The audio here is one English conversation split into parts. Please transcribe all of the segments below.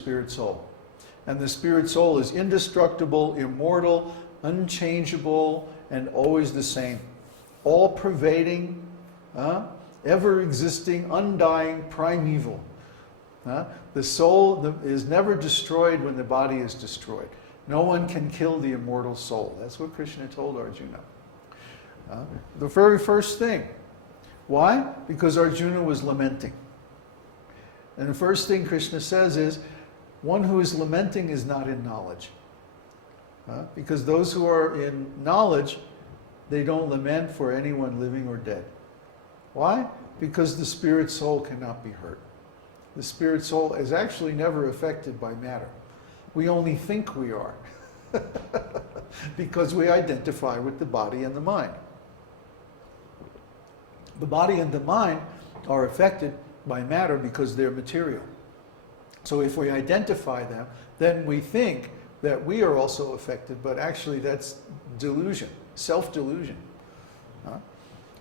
spirit soul. And the spirit soul is indestructible, immortal, unchangeable, and always the same. All-pervading, ever-existing, undying, primeval. The soul is never destroyed when the body is destroyed. No one can kill the immortal soul. That's what Krishna told Arjuna. The very first thing. Why? Because Arjuna was lamenting. And the first thing Krishna says is, one who is lamenting is not in knowledge. Because those who are in knowledge, they don't lament for anyone living or dead. Why? Because the spirit soul cannot be hurt. The spirit soul is actually never affected by matter. We only think we are. Because we identify with the body and the mind. The body and the mind are affected by matter because they're material. So if we identify them, then we think that we are also affected, but actually that's delusion, self-delusion.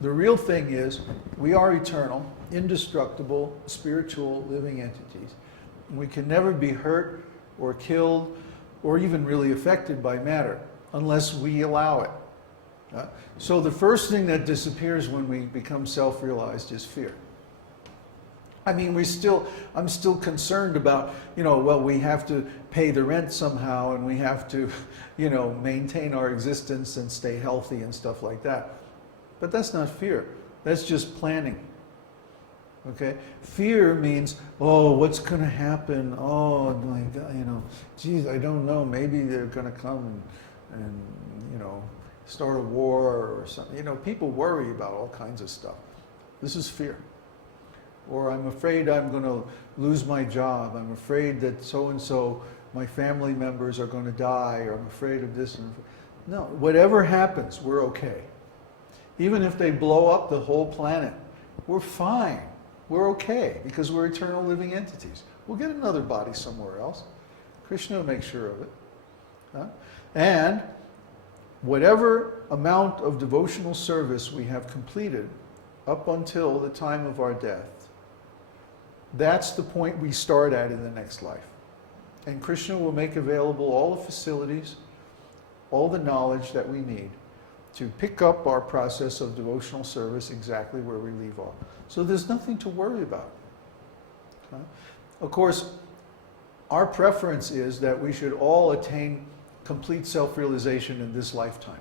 The real thing is, we are eternal, indestructible, spiritual, living entities. We can never be hurt or killed or even really affected by matter unless we allow it. So the first thing that disappears when we become self-realized is fear. I mean, I'm still concerned about, well, we have to pay the rent somehow and we have to, maintain our existence and stay healthy and stuff like that. But that's not fear. That's just planning. Okay? Fear means, oh, what's going to happen? Oh, my God, geez, I don't know. Maybe they're going to come and start a war or something. People worry about all kinds of stuff. This is fear. Or I'm afraid I'm going to lose my job. I'm afraid that so-and-so, my family members are going to die, or I'm afraid of this. No, whatever happens, we're okay. Even if they blow up the whole planet, we're fine. We're okay, because we're eternal living entities. We'll get another body somewhere else. Krishna will make sure of it. And whatever amount of devotional service we have completed up until the time of our death, that's the point we start at in the next life. And Krishna will make available all the facilities, all the knowledge that we need to pick up our process of devotional service exactly where we leave off. So there's nothing to worry about. Of course, our preference is that we should all attain complete self-realization in this lifetime.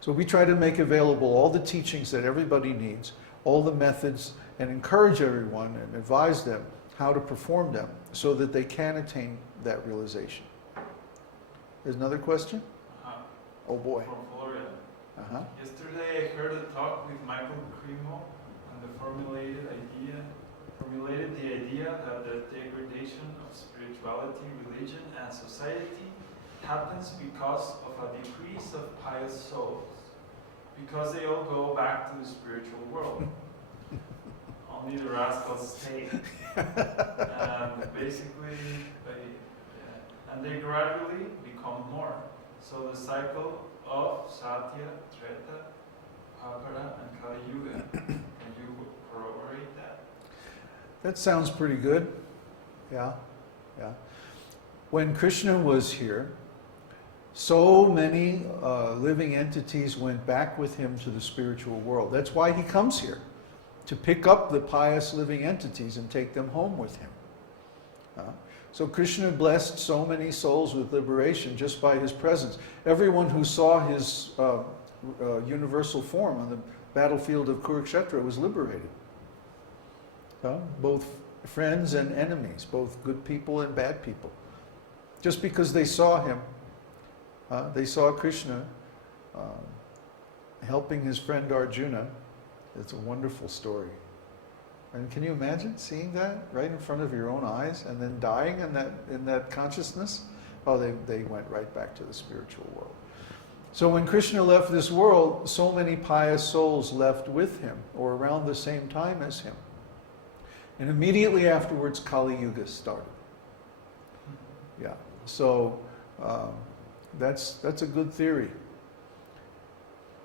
So we try to make available all the teachings that everybody needs, all the methods, and encourage everyone and advise them how to perform them so that they can attain that realization. There's another question? Oh boy. From Florida. Yesterday I heard a talk with Michael Cremo and formulated the idea that the degradation of spirituality, religion, and society happens because of a decrease of pious souls, because they all go back to the spiritual world. Only the rascals stay. Basically, and they gradually become more. So the cycle of Satya, Treta, Dvapara, and Kali Yuga. Can you corroborate that? That sounds pretty good. Yeah. When Krishna was here, so many living entities went back with him to the spiritual world. That's why he comes here, to pick up the pious living entities and take them home with him. So Krishna blessed so many souls with liberation just by his presence. Everyone who saw his universal form on the battlefield of Kurukshetra was liberated. Both friends and enemies, both good people and bad people. Just because they saw him, they saw Krishna helping his friend Arjuna. It's a wonderful story. And can you imagine seeing that right in front of your own eyes and then dying in that consciousness? Oh, they went right back to the spiritual world. So when Krishna left this world, so many pious souls left with him, or around the same time as him. And immediately afterwards, Kali Yuga started. Yeah, so that's a good theory.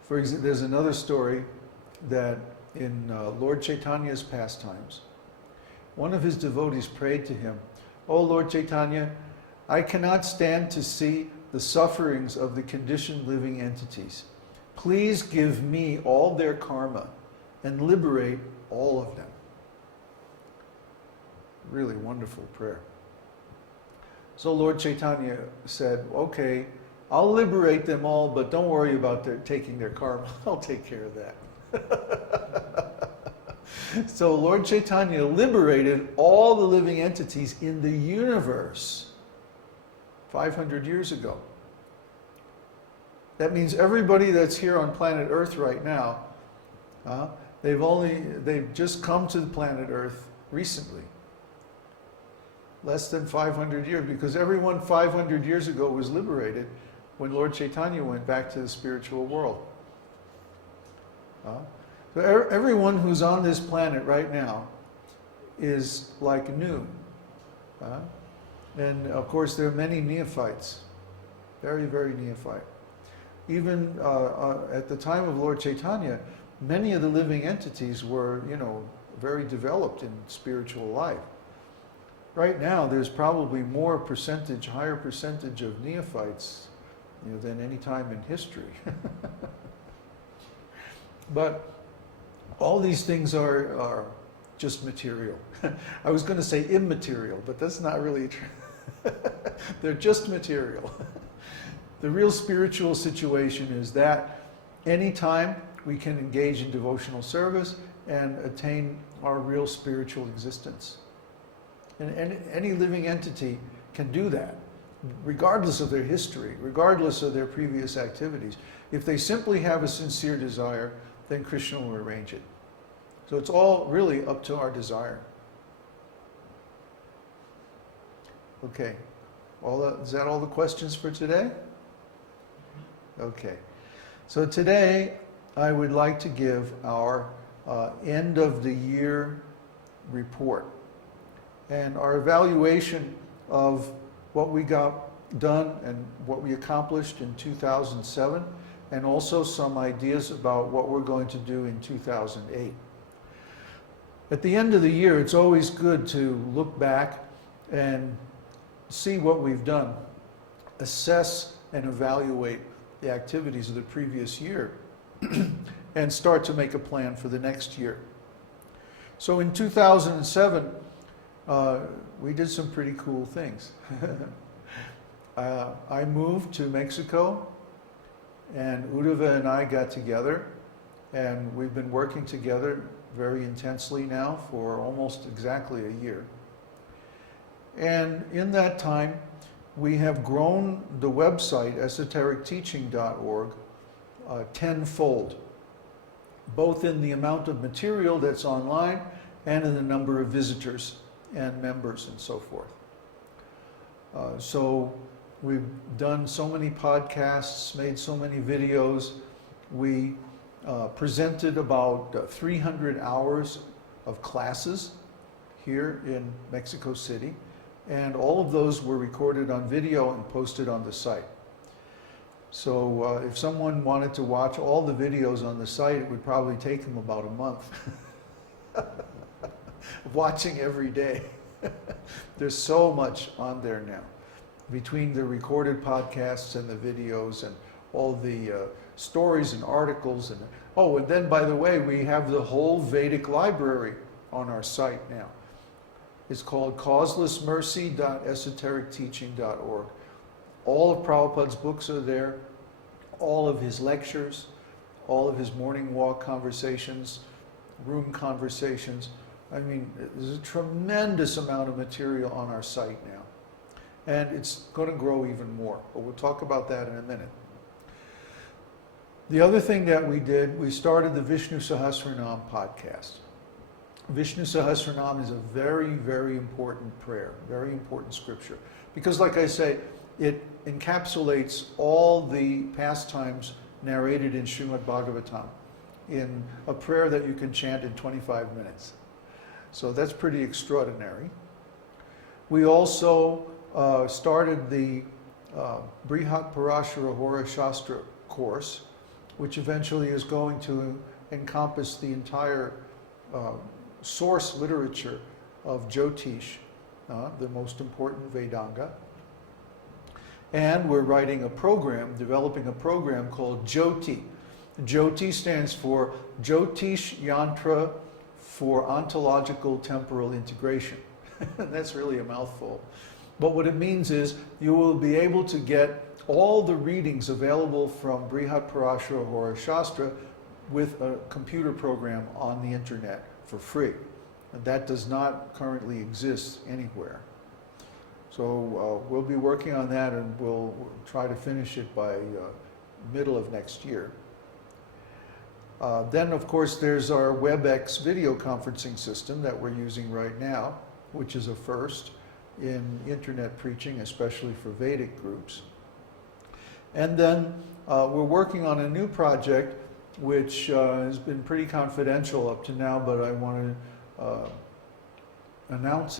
For example, there's another story that in Lord Chaitanya's pastimes, one of his devotees prayed to him, "O Lord Chaitanya, I cannot stand to see the sufferings of the conditioned living entities. Please give me all their karma and liberate all of them." Really wonderful prayer. So Lord Chaitanya said, "Okay, I'll liberate them all, but don't worry about taking their karma. I'll take care of that." So Lord Chaitanya liberated all the living entities in the universe 500 years ago. That means everybody that's here on planet Earth right now, they've just come to the planet Earth recently. Less than 500 years, because everyone 500 years ago was liberated when Lord Chaitanya went back to the spiritual world. So everyone who's on this planet right now is like new. And of course there are many neophytes, very, very neophyte. Even at the time of Lord Chaitanya, many of the living entities were, very developed in spiritual life. Right now, there's probably higher percentage of neophytes, than any time in history. But all these things are just material. I was going to say immaterial, but that's not really true. They're just material. The real spiritual situation is that anytime we can engage in devotional service and attain our real spiritual existence. And any living entity can do that, regardless of their history, regardless of their previous activities. If they simply have a sincere desire, then Krishna will arrange it. So it's all really up to our desire. Okay. Is that all the questions for today? Okay. So today I would like to give our end of the year report and our evaluation of what we got done and what we accomplished in 2007, and also some ideas about what we're going to do in 2008. At the end of the year, it's always good to look back and see what we've done, assess and evaluate the activities of the previous year, and start to make a plan for the next year. So in 2007, we did some pretty cool things. I moved to Mexico, and Uddhava and I got together, and we've been working together very intensely now for almost exactly a year. And in that time, we have grown the website, esotericteaching.org, tenfold, both in the amount of material that's online and in the number of visitors and members and so forth. So we've done so many podcasts, made so many videos. We presented about 300 hours of classes here in Mexico City, and all of those were recorded on video and posted on the site. So if someone wanted to watch all the videos on the site, it would probably take them about a month. Watching every day. There's so much on there now, between the recorded podcasts and the videos and all the stories and articles. And then, by the way, we have the whole Vedic library on our site now. It's called causelessmercy.esotericteaching.org. All of Prabhupada's books are there, all of his lectures, all of his morning walk conversations, room conversations. I mean, there's a tremendous amount of material on our site now. And it's going to grow even more, but we'll talk about that in a minute. The other thing that we did, we started the Viṣṇusahasranāma podcast. Viṣṇusahasranāma is a very, very important prayer, very important scripture. Because like I say, it encapsulates all the pastimes narrated in Srimad Bhagavatam in a prayer that you can chant in 25 minutes. So that's pretty extraordinary. We also started the Brihat Parashara Hora Shastra course, which eventually is going to encompass the entire source literature of Jyotish the most important Vedanga. And we're writing a program, developing a program called Jyoti. Jyoti stands for Jyotish Yantra for Ontological Temporal Integration. That's really a mouthful. But what it means is you will be able to get all the readings available from Brihat Parashara or Shastra with a computer program on the internet for free. And that does not currently exist anywhere. So we'll be working on that, and we'll try to finish it by middle of next year. Then, of course, there's our WebEx video conferencing system that we're using right now, which is a first in internet preaching, especially for Vedic groups. And then we're working on a new project which has been pretty confidential up to now, but I want to announce